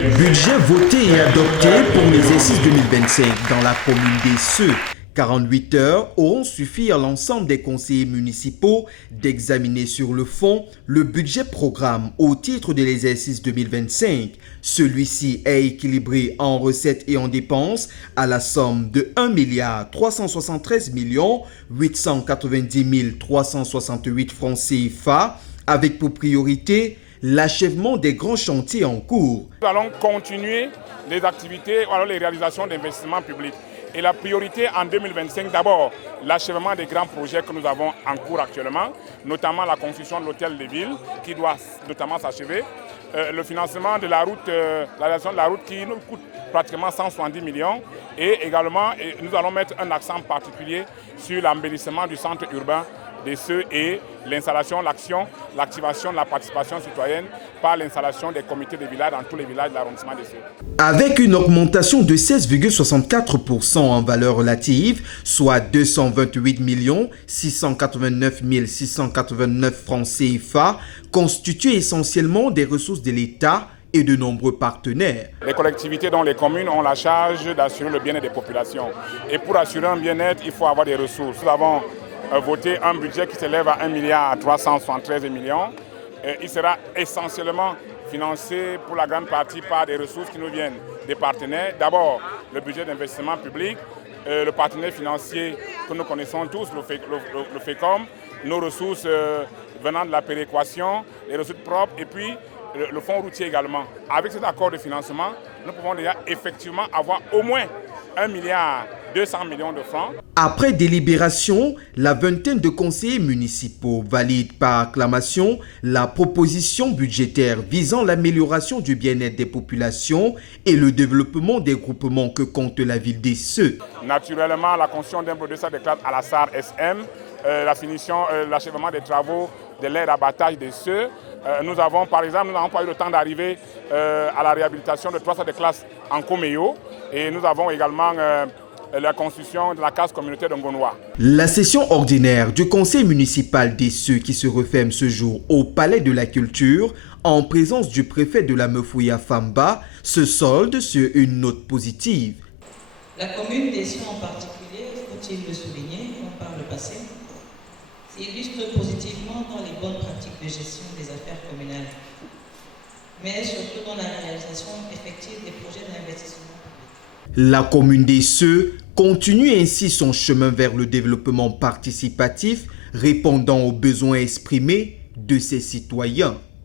Budget voté et adopté pour l'exercice 2025 dans la commune d'Esseux. 48 heures auront suffi à l'ensemble des conseillers municipaux d'examiner sur le fond le budget programme au titre de l'exercice 2025. Celui-ci est équilibré en recettes et en dépenses à la somme de 1 373 890 368 francs CFA avec pour priorité l'achèvement des grands chantiers en cours. Nous allons continuer les activités, les réalisations d'investissements publics. Et la priorité en 2025, d'abord, l'achèvement des grands projets que nous avons en cours actuellement, notamment la construction de l'hôtel de ville qui doit notamment s'achever, le financement de la route, la réalisation de la route qui nous coûte pratiquement 170 millions et également nous allons mettre un accent particulier sur l'embellissement du centre urbain d'Esseux et l'installation, l'activation de la participation citoyenne par l'installation des comités de village dans tous les villages de l'arrondissement d'Esseux. Avec une augmentation de 16,64% en valeur relative, soit 228 689 689 francs CFA, constitués essentiellement des ressources de l'État et de nombreux partenaires. Les collectivités dont les communes ont la charge d'assurer le bien-être des populations. Et pour assurer un bien-être, il faut avoir des ressources. Nous avons voté un budget qui s'élève à 1 373 millions. Il sera essentiellement financé pour la grande partie par des ressources qui nous viennent des partenaires. D'abord, le budget d'investissement public, le partenaire financier que nous connaissons tous, le FECOM, nos ressources venant de la péréquation, les ressources propres et puis le fonds routier également. Avec cet accord de financement, nous pouvons déjà effectivement avoir au moins 1 200 millions de francs. Après délibération, la vingtaine de conseillers municipaux valident par acclamation la proposition budgétaire visant l'amélioration du bien-être des populations et le développement des groupements que compte la ville d'Esseux. Naturellement, la construction d'un bloc de salle de classe à la SAR SM, l'achèvement des travaux de l'aire d'abattage d'Esseux. Nous avons par exemple, nous n'avons pas eu le temps d'arriver à la réhabilitation de 3 salles de classe en Coméo et nous avons également la construction de la case communautaire de Ngonoua. La session ordinaire du conseil municipal d'Esseux qui se referme ce jour au Palais de la Culture en présence du préfet de la Mefouya Famba se solde sur une note positive. La commune d'Esseux en particulier, faut-il le souligner, comme par le passé, s'illustre positivement dans les bonnes pratiques de gestion des affaires communales, mais surtout dans la réalisation effective des projets d'investissement. La commune d'Esseux continue ainsi son chemin vers le développement participatif, répondant aux besoins exprimés de ses citoyens.